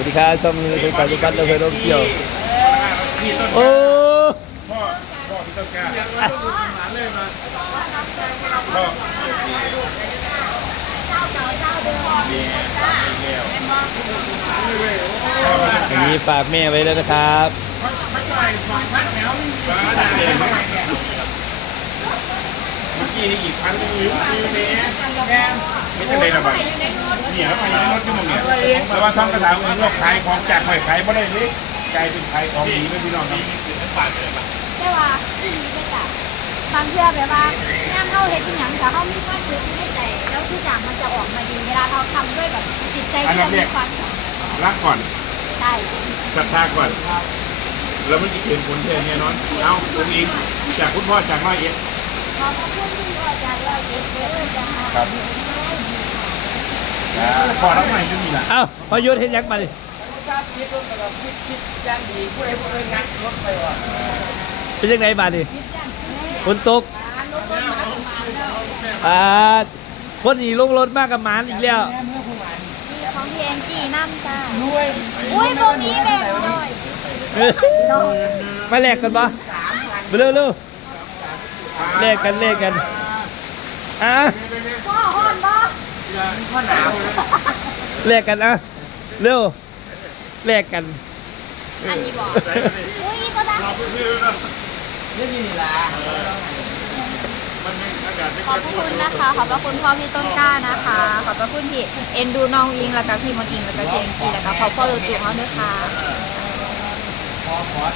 วัสดีครับช่องนี้เป็นการจุกัดเราเคยต้องเกี่ยวโอ้พ่อพ่อพี่ต้นกล้าพ่ออันนี้ฝากแม่ไว้แล้วนะครับเมื่อกี้นี่อีกพันหนึงหรือคือเมตร ไม่ใช่เลยนะบัดเนี่ยแล้วไปยังรถที่มึงเนี่ยแต่ว่าท่องกระถางเงินว่าขายของจากหอยขายไม่ได้เลยกลายเป็นขายของดีไม่พี่น้องครับแต่ว่าอีหลีก็จ้ะบางเทื่อแบบว่าย่ามเฮาเฮ็ดอีหยังถ้าเฮามีความสุขในใจแล้วทุกอย่างมันจะออกมาดีเวลาเราทำด้วยแบบจิตใจที่เรามีความสุขรักก่อนใช่ศรัทธาก่อนแล้วมันจะเห็นผลแท้แน่นอนเอาตัวเองจากคุณพ่อจากร้อยเอ็ดขอบพระคุณที่อาจารย์ร้อยเอ็ดเด้อจ้าครับ พ่อรับใหม่จะมีล่ะเอ้าพอยุทธเห็นยังมาดิเป็นยังไงบ้านดิฝนตกอ่าคนหนีลงรถมากกับหมานอีกแล้วดีของพี่แองจี้น้ำจ้าอุ้ยพวกนี้แบบย่อยมาแลกกันปะมาเร็วเร็วแลกกันแลกกันอะ พ่อฮ้อนบ่แลกกันอะเร็วแลกกัน อันนี้บ่อุ้ยก็ได้ขอบพระคุณนะคะ ขอบพระคุณพ่อพี่ต้นกล้านะคะ ขอบพระคุณที่เอ็นดูน้องอิง แล้วก็พี่มดอิง แล้วก็พี่แองจี้แล้วก็ขอบพ่อรูจูเขาด้วยค่ะ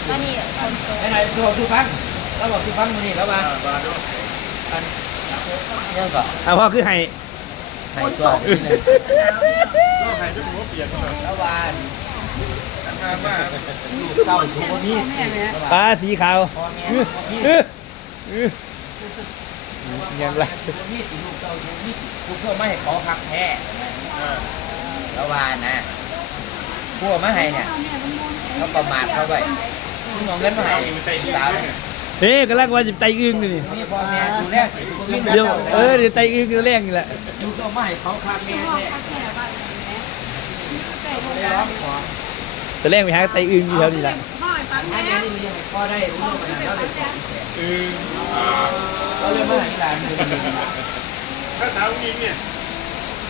แล้วนี่คนโตไอ้ไหนตัวทุกพันเราบอกทุกพันมือนี่แล้วมาเนี่ยก็เอาพ่อคือให้ ให้ตัวนี่เลยก็หายด้วยหัวเปียกกันเลยแล้ววานงานมากลูกเต้าทุกคนนี่ปลาสีขาวพ่อแม่อื้อพี่อื้ออื้อยังไรนี่สิลูกเต้าอยู่นี่กูเพื่อไม่ให้เขาพักแท้แล้ววานนะพวกมาให้เนี่ยเขาประมาทเขาไปมึงเอาเงินมาให้สาวเนี่ย เฮ้ยกำลังว่าจะไตอึ้งนี่มีพ่อแม่ดูแลมีเดี๋ยวเออเดี๋ยวไตอึ้งตัวแรกนี่แหละลูกเต้าไม่ให้เขาพักแม่แท้ได้ร้องขอตัวแรกไปหาไตอึ้งอยู่แถวนี้แหละให้แม่นี่เลี้ยงพ่อได้รู้มันแล้วเลยคือเขาเลยมาให้หลานดูถ้าสาวยิงเนี่ย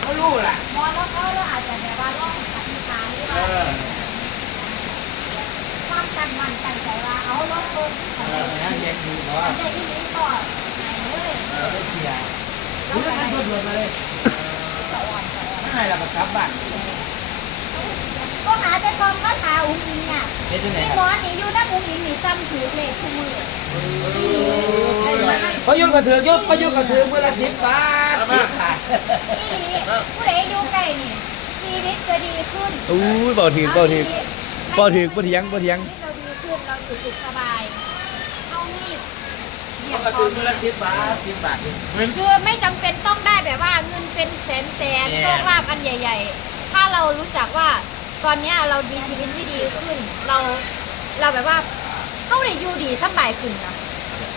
เขารู้ล่ะมอแล้วเขาเราอาจจะแบบว่าลองอธิษฐานหรือว่าความตั้งมั่นตั้งใจว่า เอองเบิ่งเออนเย็นดีเพราะว่าได้ที่นี้ก่อนไหนเลยเราได้เชียร์รู้แล้วมันรวดรวดมาเลยไม่ให้เรากลับบ้านก็หาแต่ตอนก็ทาอุ้งอิงอะเฮ็ดที่ไหนพี่หมรับอนี่อยู่น้ำอุ้งอิงนี่ซ้ำถือเลขคู่มือพยุงกระเถือกยกพยุงกระเถือกเมื่อละสิบบาทสิบบาทนี่ผู้ใดอยู่ใกล้นี่ชีวิตจะดีขึ้นอู้ยบาถึงบาถึงบาถึงบ่เถียงบ่เถียง อยู่สุขสบายเอามีดเหยียบกระคเถืออกเมื่อละสิบบาทสิบบาทคือไม่จำเป็นต้องได้แบบว่าเงินเป็นแสนแสนเนี่ยโชคลาภอันใหญ่ ๆ ถ้าเรารู้จักว่าตอนเนี้ยเรามีชีวิตที่ดีขึ้น เราเราแบบว่าเขาได้อยู่ดีสบายขึ้นนะ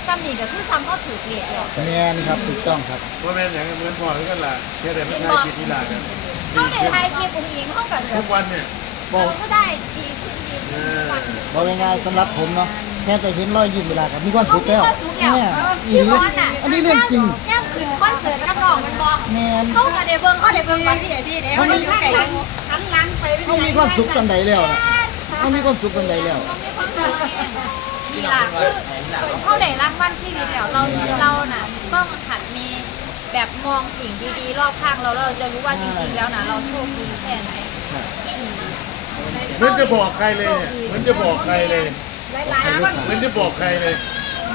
ซ้ำนี่ก็คือซ้ำเขาถูกเรียกแล้วแม่นครับถูกต้องครับว่าแม่อย่างเหมือนพ่อเหมือนกันล่ะแค่แต่ไม่ใช่กินทีหลังกันเขาได้ทายคลิปอุ้งอิงเขากับทุกวันเนี่ย เราก็ได้ดีขึ้นดีขึ้นทุกวันบอกง่ายๆสำหรับผมเนาะแค่แต่เห็นรอยยิ้มเวลาครับมีความสุขแล้วเขาสุขแล้วเนี่ยอีพี่หมลีอนน่ะอันนี้เรื่องจริงแง่ขึ้นคอนเสิร์ตกับน้องมันบอกแม่นเขากับเดเบิงเขาเดเบิงวันที่ใหญ่ที่เดเขามีหันหลังหันหลังไปเขามีความสุขสันใดแล้วนะเขามีความสุขสันใดแล้วเขามีความสุขมีหลักคือเขาได้รักวันชีวิตแล้วเราเราน่ะต้องหัดมีแบบมองสิ่งดีๆ รอบข้างเราแล้วเราจะรู้ว่าจริงๆแล้วนะเราโชคดีแค่ไหนอีก เหมือนจะบอกใครเลยเนี่ยเหมือนจะบอกใครเลยหลายๆคนเหมือนจะบอกใครเลย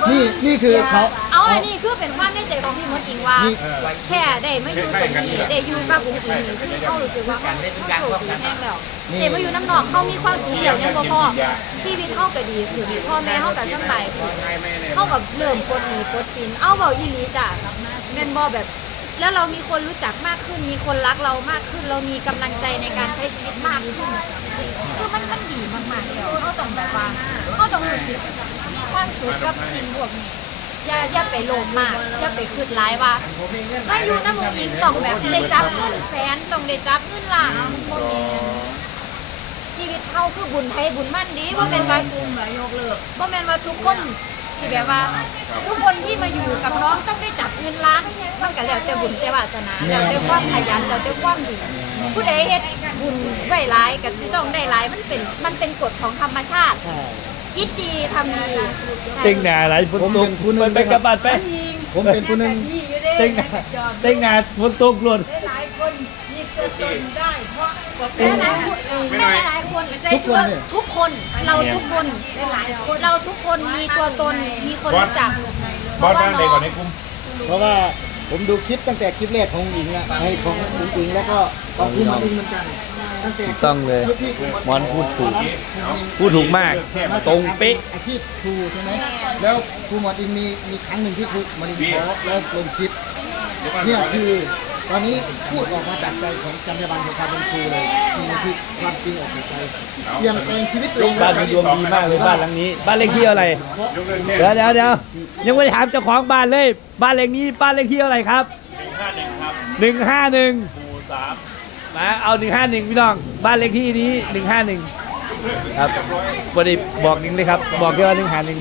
นี่นี่คือเขา เอาอันนี้คือเป็นความในใจของพี่มดอิงว่า นี่เออแค่ได้มาอยู่ตรงนี้ได้อยู่กับอุ้งอิงนี่คือเขารู้สึกว่าเขาโชคดีแน่แล้วได้มาอยู่น้ำหนองเขามีความสุขแล้วยังบ่พอชีวิตเขาก็ดีขึ้นพ่อแม่เขาก็สบายขึ้นเขากับเริ่มปลดหนี้ปลดสินเอาเบาอีหลีจ้ะแม่นบ่แบบ แล้วเรามีคนรู้จักมากขึ้น มีคนรักเรามากขึ้น เรามีกำลังใจในการใช้ชีวิตมากขึ้น คือมันมันดีมากๆแล้วเขาต้องแบบว่าเขาต้องรู้สึกมีความสุขกับสิ่งพวกนี้อย่าอย่าไปโลภมากอย่าไปคิดร้ายว่ามาอยู่น้ำมูอิงต้องแบบได้จับเงินแสนต้องได้จับเงินล้านโมเมนชีวิตเฮาคือบุญไทยบุญมั่นดีบ่แม่นว่าบ่แม่นว่าทุกคน ที่แบบว่า ทุกคนที่มาอยู่กับน้องต้องได้จับเงินล้านมันก็แล้วแต่บุญแต่วาสนาแล้วแต่ความขยันแล้วแต่ความดีผู้ใดเฮ็ดบุญไว้หลายก็สิต้องได้หลายมันเป็นมันเป็นกฎของธรรมชาติใช่คิดดีทำดีเต็งหนาหลายฝนผมตเป็กนผู้หนึ่งไปกลับบ้านไปผมเป็นผู้หนึ่งเต็งหนาเต็งหนาฝนตกหล่นไม่ หลายคนไม่หลายคนทุกคนเนี่ยทุกคนเราทุกคนเราทุกคนมีตัวตนมีคนรู้จักบอสบ้านเด็กก่อนในกลุ่มเพราะว่าผมดูคลิปตั้งแต่คลิปแรกของอิงอะให้ของอิงอิงแล้วก็ของคุณอิงเหมือนกันตั้งแต่ถูกต้องเลยมอนพูดถูกพูดถูกมาก ตรงเป๊ะอาชีพครูใช่ไหมแล้วครูหมอนอิงมีมีครั้งหนึ่งที่ครูหมอนอิงขอแล้วลงคลิปเนี่ยคือ ตอนนี้พูดออกมาจากใจของจรรยาบรรณของการเป็นครูเลยนี่คือความจริงออกจากใจเปลี่ยนแปลงชีวิตตัวเองบ้านมันดวงดีมากเลยบ้านหลังนี้ บ้านเลขที่อะไรยกเลิกแน่เดี๋ยวเดี๋ยวเดี๋ยวยังไม่ได้ถามเจ้าของบ้านเลย บ้านเลขนี้บ้านเลขที่อะไรครับหนึ่งห้าหนึ่งมาเอาหนึ่งห้าหนึ่งพี่น้อง บ้านเลขที่นี้หนึ่งห้าหนึ่งครับบไดีบอกหนึ่งเลยครับ บอกแค่ว่าหนึ่งห้าหนึ่ง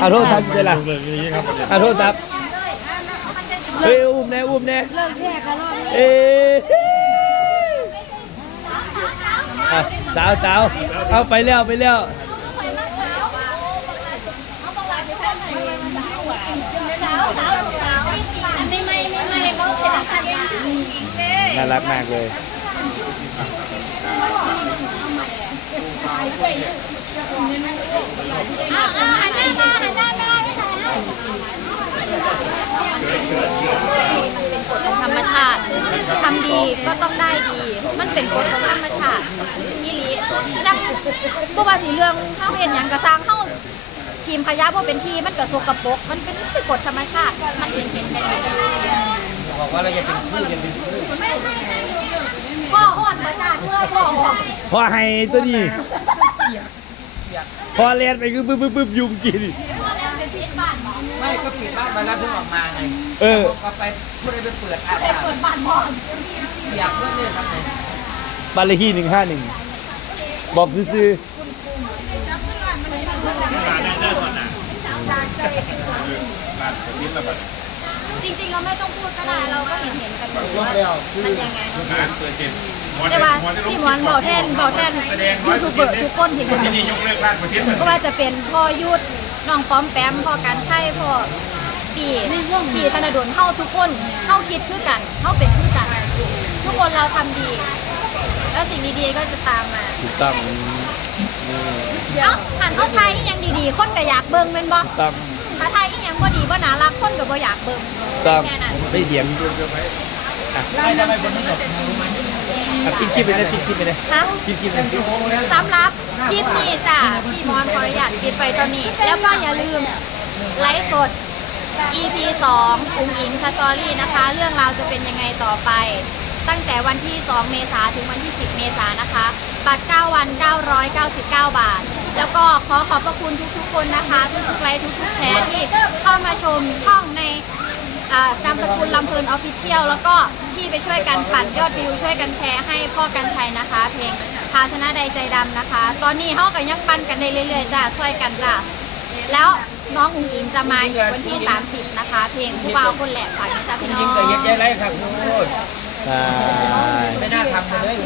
ขอโทษครับเจล่ะขอโทษครับ เฮ้ยอุ้มแน่อุ้มแน่เลิกแช่กันรอบนี้เอ๊ะอะสาวสาวเอาไปแล้วไปแล้วไม่ไม่ไม่ไม่เขาเป็นอาคารน่ารักมากเลย อ่าอ่าหันหน้ามาหันหน้ามาไม่ใช่มันเป็นกฎของธรรมชาติทำดีก็ต้องได้ดี มันเป็นกฎของธรรมชาติอีหลีจักบ่ว่าสิเรื่องเฮาเฮ็ดหยังก็สร้างเฮาทีมขยะบ่เป็นทีมันก็สกปรกมันเป็นเป็นกฎธรรมชาติมันเห็นเห็นกันอยู่บอกว่าเราจะเป็นคู่จะเป็นคู่พ่อฮอดบ่จ้าเพื่อพ่อฮอดพอให้ตัวนี้พอเลียนไปคือปึ๊บปึ๊บปึ๊บยุงกิน ไม่ก็ปิดบ้านไปแล้วเพิ่งออกมาไงเออ ก็ไปพูดอะไรไปเปิดอาสาเปิดบ้านพ่ออยากเพื่อนเนี่ยทำไงบ้านเลขที่หนึ่งห้าหนึ่งบอกซื้อจริงๆเราไม่ต้องพูดก็ได้เราก็เห็นเห็นๆกันอยู่รอบว่าแล้วคือมันยังไงร้านเปิดเจ็ดแต่ว่าพี่หมอนบอกแทนบอกแทนยูทูบเบอร์ทุกคนที่ที่นี่ยกเลิกร้านเปอร์เซ็นต์ก็ว่าจะเป็นพ่อยุทธ น้องป้อมแปมพ่อการใช่พ่อปีปีธนดลเฮาทุกคนเฮาคิดคือกันเฮาเป็นคือกัน ทุกคนเราทำดี แล้วสิ่งดีๆก็จะตามมาๆถูกต้องเอ้าหันเขาไทยอีหยังดีๆคนก็อยากเบิ่งแม่นบ่ถูกต้องถ้าไทยอีหยังบ่ดีบ่น่ารักคนก็บ่อยากเบิ่งถูกต้องแค่นั้นไม่เถียงอะไม่ทำไมคน ต้องบอกอะปิดคลิปไปเลยปิดคลิปไปเลยฮะปิดคลิปไปเลยสำหรับคลิปนี้จ้ะพี่มอนขออนุญาตปิดไปตอนนี้ แล้วก็อย่าลืมไลฟ์สด EP 2อุ้งอิงสตอรี่นะคะ เรื่องราวจะเป็นยังไงต่อไป ตั้งแต่วันที่ 2 เมษาถึงวันที่ 10 เมษานะคะบัตร 9 วัน 999 บาท แล้วก็ขอขอบพระคุณทุกๆคนนะคะ ทุกๆไลค์ทุกๆแชร์ที่เข้ามาชมช่องใน อ่านามสกุลลำเพลินออฟฟิเชียลแล้วก็ที่ไปช่วยกันปั่นยอดวิวช่วยกันแชร์ให้พ่อกันชัยนะคะ เพลงภาชนะใดใจดำนะคะ ตอนนี้เขาก็ยังปั่นกันได้เรื่อยๆจ้าช่วยกันจ้าแล้วน้องอุ๋งอิงจะมาอีกวันที่ 30 นะคะ เพลงผู้บ่าวคนแหลกฝากนะจ๊ะพี่น้อง ยิงกับเย็ดใจไรครับคุณใช่ ไม่น่าทำเลย